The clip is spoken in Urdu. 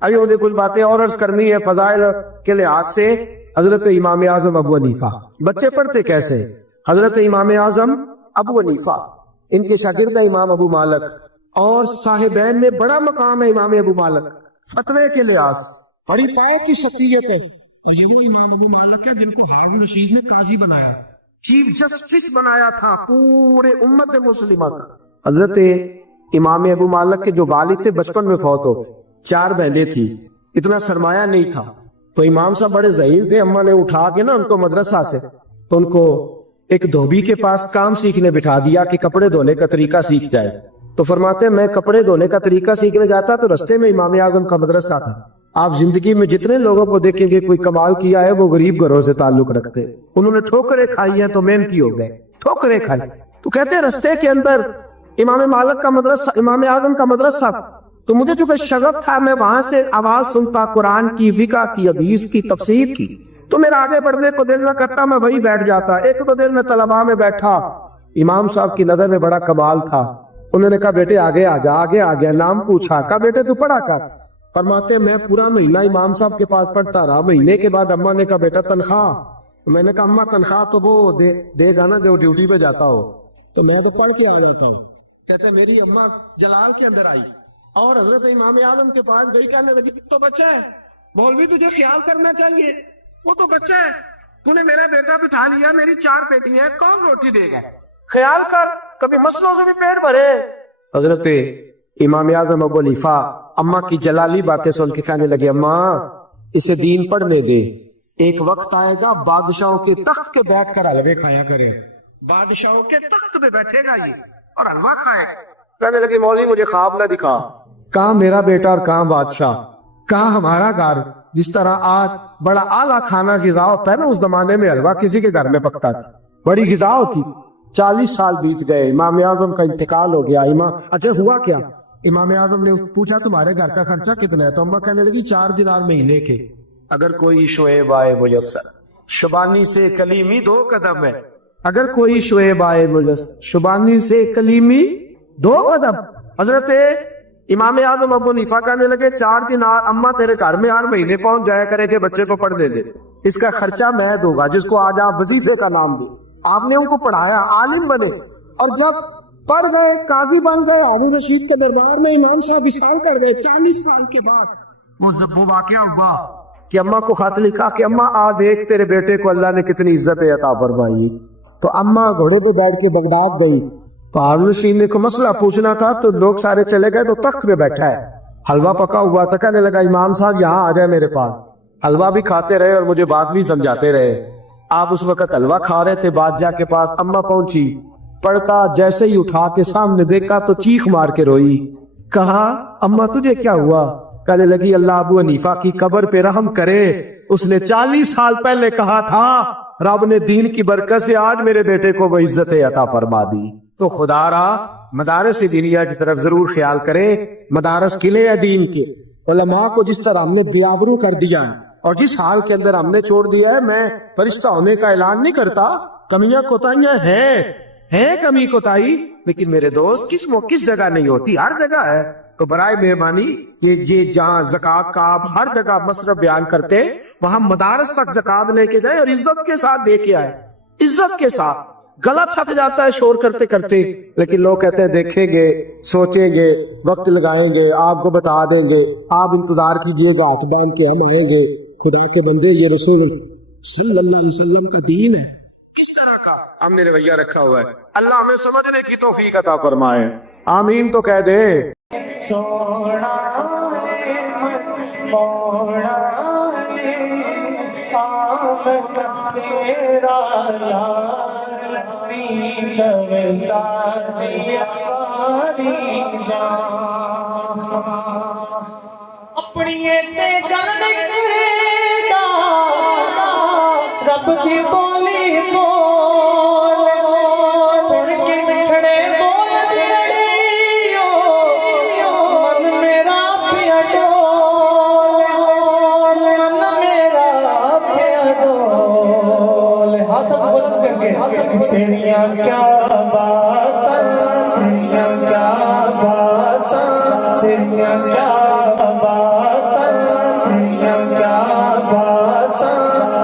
ابھی مجھے کچھ باتیں اور عرض کرنی ہے فضائل کے لحاظ سے۔ حضرت امام اعظم ابو حنیفہ بچے پڑھتے کیسے؟ حضرت امام اعظم ابو حنیفہ، ان کے شاگرد ہے امام ابو مالک، اور صاحبین میں بڑا مقام ہے امام ابو مالک فتوے کے لحاظ، بڑی پائے کی شخصیت ہے۔ اور یہ وہ امام ابو مالک ہے جن کو ہارون رشید نے قاضی بنایا، چیف جسٹس بنایا تھا پورے امت مسلمہ کا۔ حضرت امام ابو مالک کے جو والد تھے بچپن میں فوت ہو، 4 بہنیں تھی، اتنا سرمایہ نہیں تھا، تو امام صاحب بڑے ذہین تھے، اماں نے اٹھا کے نا ان کو مدرسہ سے، تو ان کو ایک دھوبی کے پاس کام سیکھنے بٹھا دیا کہ کپڑے دھونے کا طریقہ سیکھ جائے۔ تو فرماتے ہیں میں کپڑے دھونے کا طریقہ سیکھنے جاتا تو رستے میں امام اعظم کا مدرسہ تھا۔ آپ زندگی میں جتنے لوگوں کو دیکھیں گے کوئی کمال کیا ہے وہ غریب گھروں سے تعلق رکھتے، انہوں نے ٹھوکریں کھائی ہیں تو محنتی ہو گئے، ٹھوکریں کھائی۔ تو کہتے ہیں رستے کے اندر امام مالک کا مدرسہ، امام اعظم کا مدرسہ، تو مجھے چونکہ شغف تھا میں وہاں سے آواز سنتا قرآن کی، فقہ کی، حدیث کی، تفسیر کی، تو میرا آگے بڑھنے کو دل نہ کرتا، میں وہی بیٹھ جاتا۔ ایک دو دن میں طلباء میں بیٹھا، امام صاحب کی نظر میں بڑا کمال تھا، انہوں نے کہا بیٹے آگے آ جا، آگے آ گیا، نام پوچھا، کہا بیٹے تو پڑھا کر۔ فرماتے میں پورا مہینہ امام صاحب کے پاس پڑھتا رہا، مہینے کے بعد اماں نے کہا بیٹا تنخواہ، میں نے کہا اماں تنخواہ تو وہ دے گا نا جو ڈیوٹی پہ جاتا ہو، تو میں تو پڑھ کے آ جاتا ہوں۔ کہتے میری اماں جلال کے اندر آئی اور حضرت امام اعظم کے پاس گئی، کہنے لگی تو بچہ ہے مولوی، تجھے خیال کرنا چاہیے، وہ تو بچہ ہے، تو نے میرا بیٹا بٹھا لیا، میری 4 بیٹیاں ہیں، کون روٹی دے گا، خیال کر، کبھی مسلوں سے بھی پیٹ بھرے۔ حضرت امام اعظم ابو حنیفہ اماں کی جلالی باتیں سن کے کہنے لگے اماں اسے دین پڑھنے دے، ایک وقت آئے گا بادشاہوں کے تخت کے بیٹھ کر حلوے کھایا کرے، بادشاہوں کے تخت پہ بیٹھے گا یہ اور حلوہ کھائے۔ کہنے لگے مولوی مجھے خواب نہ دکھا، کہاں میرا بیٹا اور کہاں بادشاہ، کہاں ہمارا گھر، جس طرح آج بڑا اعلیٰ کھانا غذا ہوتا ہے نا، اس زمانے میں حلوہ کسی کے گھر میں پکتا تھا، بڑی غذا ہوتی۔ 40 سال بیت گئے، امام اعظم کا انتقال ہو گیا۔ اچھا ہوا کیا؟ امام اعظم نے پوچھا تمہارے گھر کا خرچہ کتنا ہے؟ تو اماں کہنے لگی 4 دینار مہینے کے۔ اگر کوئی شعیب آئے میسر، شبانی سے کلیمی 2 قدم ہے، اگر کوئی شعیب آئے میسر، شبانی سے کلیمی 2 قدم۔ حضرت امام اعظم ابو حنیفہ کہنے لگے 4 دینار اماں تیرے گھر میں ہر مہینے پہنچ جایا کرے کہ بچے کو پڑھنے دے، اس کا خرچہ میں دوں گا، جس کو آج آپ وظیفے کا نام دیں۔ آپ نے ان کو پڑھایا، عالم بنے، اور جب پڑھ گئے، قاضی بن گئے، ہارون رشید کے دربار میں امام صاحب وصال کر گئے، 40 سال کے بعد وہ واقعہ ہوا کہ اماں کو خط لکھا کہ اماں آ دیکھ تیرے بیٹے کو اللہ نے کتنی عزت عطا فرمائی۔ تو اماں گھوڑے پہ بیٹھ کے بغداد گئی، تو ہارون رشید نے کوئی مسئلہ پوچھنا تھا، تو لوگ سارے چلے گئے، تو تخت پہ بیٹھا ہے، حلوہ پکا ہوا تھا، کہنے لگا امام صاحب یہاں آ جائے میرے پاس۔ حلوہ بھی کھاتے رہے اور مجھے بات بھی سمجھاتے رہے۔ آپ اس وقت حلوہ کھا رہے تھے، بادشاہ کے پاس اماں پہنچی، پڑھتا جیسے ہی اٹھا کے سامنے دیکھا تو چیخ مار کے روئی، کہا اماں تجھے کیا ہوا؟ کہنے لگی اللہ ابو حنیفہ کی قبر پہ رحم کرے، اس نے 40 سال پہلے کہا تھا رب نے دین کی برکت سے آج میرے بیٹے کو وہ عزت عطا فرما دی۔ تو خدا را مدارس دینیہ کی طرف ضرور خیال کرے، مدارس قلعے ہیں دین کے، علماء کو جس طرح ہم نے بیابرو کر دیا ہے اور جس حال کے اندر ہم نے چھوڑ دیا ہے، میں فرشتہ ہونے کا اعلان نہیں کرتا، کمیاں کوتاہیاں ہیں کمی کوتاہی، لیکن میرے دوست کس جگہ نہیں ہوتی، ہر جگہ ہے۔ تو برائے مہربانی یہ جہاں زکوٰۃ کا آپ ہر جگہ مصرف بیان کرتے، وہاں مدارس تک زکوٰۃ لے کے جائے اور عزت کے ساتھ دے کے آئے، عزت کے ساتھ۔ گلا تھک جاتا ہے شور کرتے کرتے، لیکن لوگ کہتے ہیں دیکھیں گے، سوچیں گے، وقت لگائیں گے، آپ کو بتا دیں گے، آپ انتظار کیجئے گا، ہاتھ باندھ کے ہم آئیں گے۔ خدا کے بندے یہ رسول صلی اللہ علیہ وسلم کا دین ہے، کس طرح کا ہم نے رویہ رکھا ہوا ہے، اللہ ہمیں سمجھنے کی توفیق عطا فرمائے، آمین تو کہہ دے۔ سونا موڑا تیرا یار پی سادیا جان اپنی گل کرے گا رب کی بولی بول سن کے مٹھڑے بول دیڑیو من میرا پیا ڈول من میرا پیا ڈول ہاتھ بلند کر کے تیریاں کیا باتاں تیریاں کیا باتاں تیریاں کیا باتاں